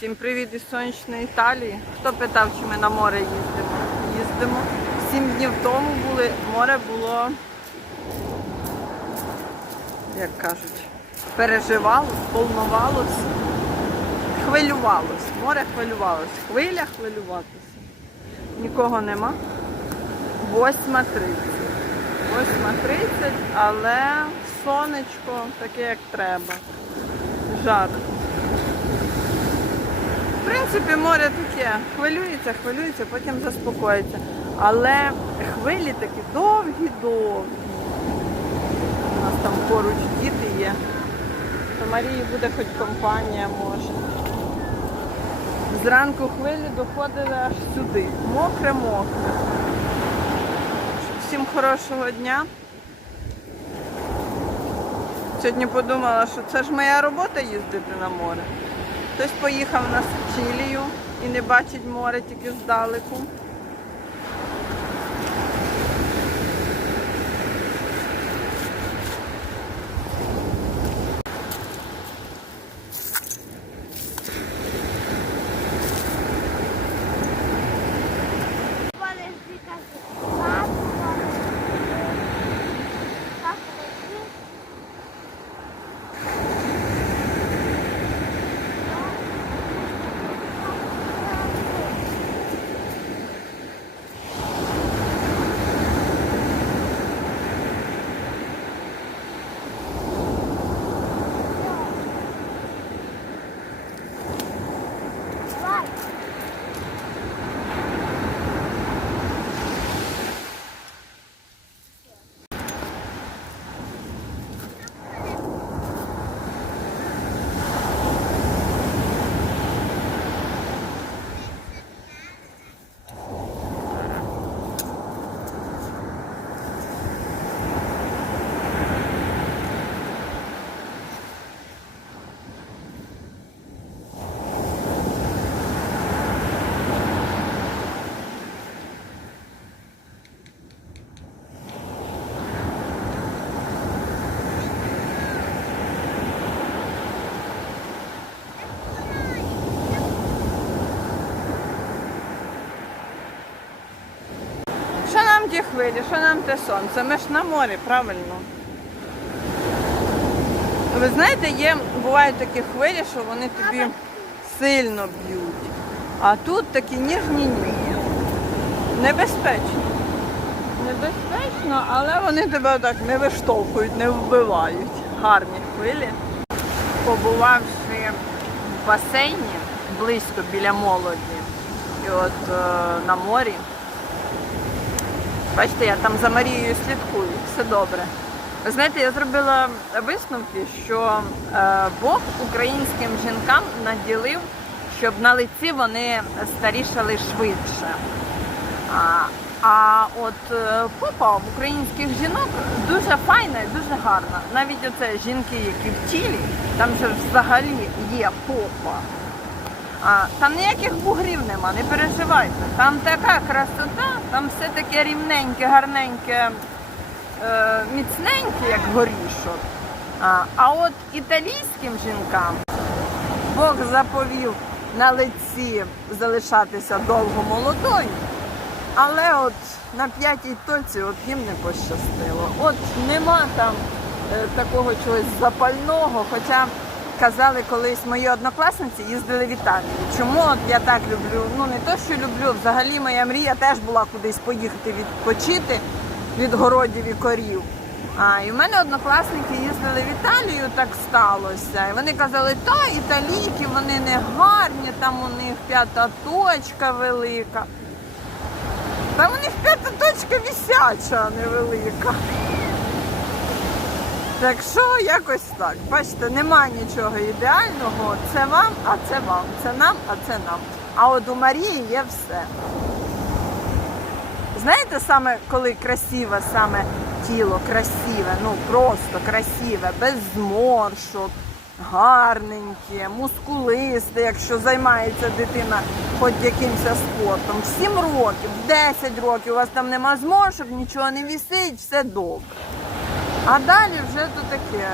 Всім привіт із сонячної Італії. Хто питав, чи ми на море їздимо? Їздимо. Сім днів тому були, море було, як кажуть, переживало, волнувалося, хвилювалося. Море хвилювалося. Хвиля хвилюватися. Нікого нема. 8.30. 8.30, але сонечко таке, як треба. Жарко. Принципі, море таке. Хвилюється, хвилюється, потім заспокоїться. Але хвилі такі довгі-довгі. У нас там поруч діти є. То Марії буде хоч компанія може. Зранку хвилі доходили аж сюди. Мокре-мокре. Всім хорошого дня. Сьогодні подумала, що це ж моя робота їздити на море. Хтось поїхав на Сицилію і не бачить море тільки здалеку. Нам ті хвилі, що нам те сонце? Ми ж на морі, правильно. Ви знаєте, є, бувають такі хвилі, що вони тобі сильно б'ють. А тут такі ніжні ні. Небезпечно. Небезпечно, але вони тебе так не виштовхують, не вбивають. Гарні хвилі. Побувавши в басейні близько біля молоді, і от е, на морі. Бачите, я там за Марією слідкую, все добре. Ви знаєте, я зробила висновки, що е, Бог українським жінкам наділив, щоб на лиці вони старішали швидше. А, а от е, попа в українських жінок дуже файна і дуже гарна. Навіть оце жінки, які в тілі, там же взагалі є попа. А, там ніяких бугрів нема, не переживайте. Там така красота, там все таке рівненьке, гарненьке, е, міцненьке, як горішок. А, а от італійським жінкам Бог заповів на лиці залишатися довго молодою, але от на п'ятій тоці от їм не пощастило. От нема там е, такого чогось запального, хоча казали колись мої однокласниці їздили в Італію. Чому от я так люблю? Ну не то, що люблю, взагалі моя мрія теж була кудись поїхати відпочити від городів і корів. А, і в мене однокласники їздили в Італію, так сталося. І вони казали, та італійки, вони не гарні, там у них п'ята точка велика. Та у них п'ята точка вісяча, а не велика. Так що якось так. Бачите, нема нічого ідеального. Це вам, а це вам. Це нам, а це нам. А от у Марії є все. Знаєте, саме коли красиве саме тіло, красиве, ну просто красиве, без зморшок, гарненьке, мускулисте, якщо займається дитина хоч якимось спортом. В 7 років, в 10 років у вас там нема зморшок, нічого не вісить, все добре. А далі вже то таке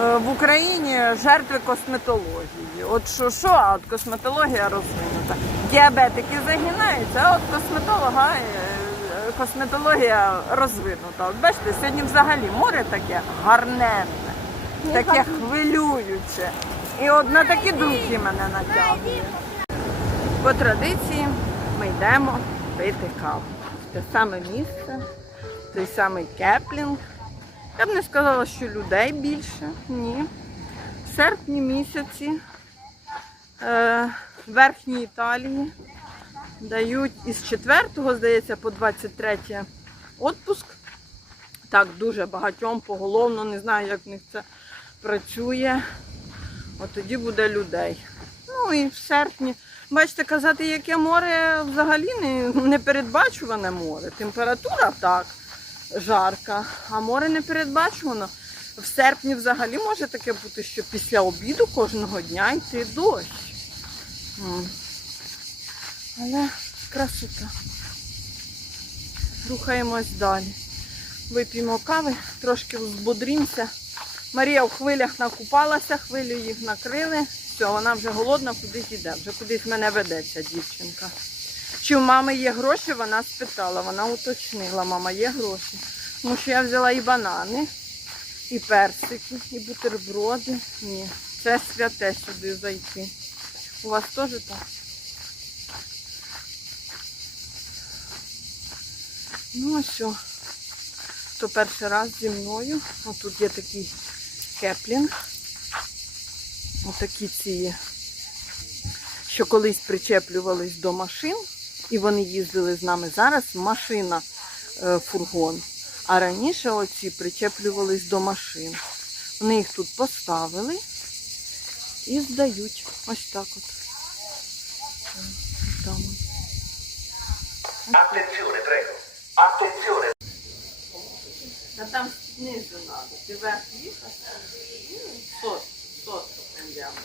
е, в Україні жертви косметології. От що що, а от косметологія розвинута. Діабетики загинаються, а от косметолога, е, е, косметологія розвинута. От бачите, сьогодні взагалі море таке гарненне, таке хвилююче. І от на такі думки мене натягує. По традиції ми йдемо пити каву. Те саме місце, той самий кеплінг. Я б не сказала, що людей більше. Ні. В серпні місяці е, в Верхній Італії дають із 4, здається, по 23 отпуск. Так, дуже багатьом поголовно, не знаю, як в них це працює. От тоді буде людей. Ну і в серпні. Бачите, казати, яке море взагалі не, непередбачуване море. Температура так, жарка, а море не передбачувано. В серпні взагалі може таке бути, що після обіду кожного дня йти дощ. Але красота. Рухаємось далі. Вип'ємо кави, трошки взбодрімося. Марія в хвилях накупалася, хвилю їх накрили. Все, вона вже голодна, кудись йде, вже кудись мене веде ця дівчинка. Чи в мами є гроші, вона спитала, вона уточнила, мама, є гроші. Тому що я взяла і банани, і персики, і бутерброди. Ні, це святе сюди зайти. У вас теж так? Ну а що? То перший раз зі мною. Ось тут є такий кеплінг. Отакі ці, що колись причеплювались до машин, і вони їздили з нами. Зараз машина е, фургон. А раніше оці причеплювались до машин. Вони їх тут поставили і здають. Ось так от. Там. Attenzione, prego. Attenzione. А там знизу треба. Ти вверх їхати? Сот, сотто пrendiamo.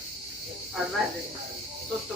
А vedi, sotto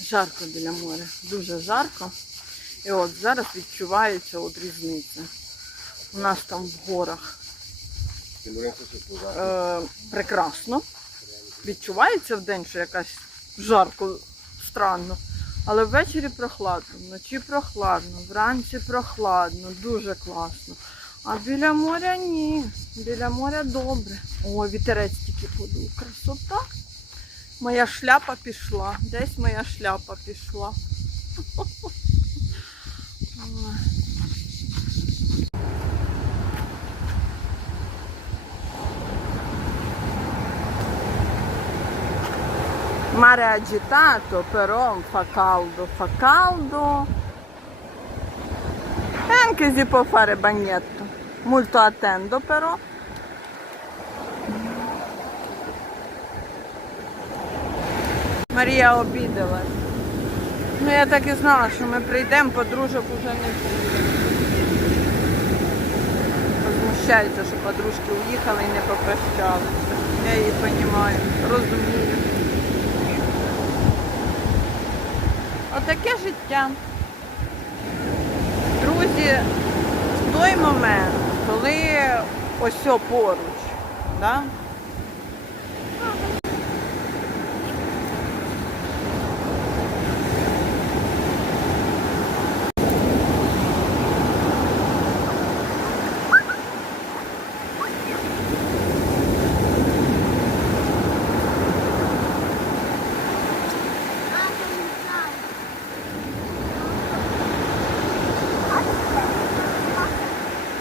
Жарко біля моря, дуже жарко. І от зараз відчувається от різниця. У нас там в горах е, прекрасно. Відчувається в день, що якась жарко, странно. Але ввечері прохладно, вночі прохладно, вранці прохладно, дуже класно. А біля моря ні. Біля моря добре. О, вітерець тільки подув. Красота. Моя шляпа пішла. Десь моя шляпа пішла. Mare agitato, però fa caldo, fa caldo. E anche si può fare bagnetto. Molto attento però. Марія обідалась. Ну я так і знала, що ми прийдемо, подружок уже не буде. Возмущається, що подружки уїхали і не попрощалися. Я її розумію, розумію. Отаке життя. Друзі, в той момент, коли ось поруч, да,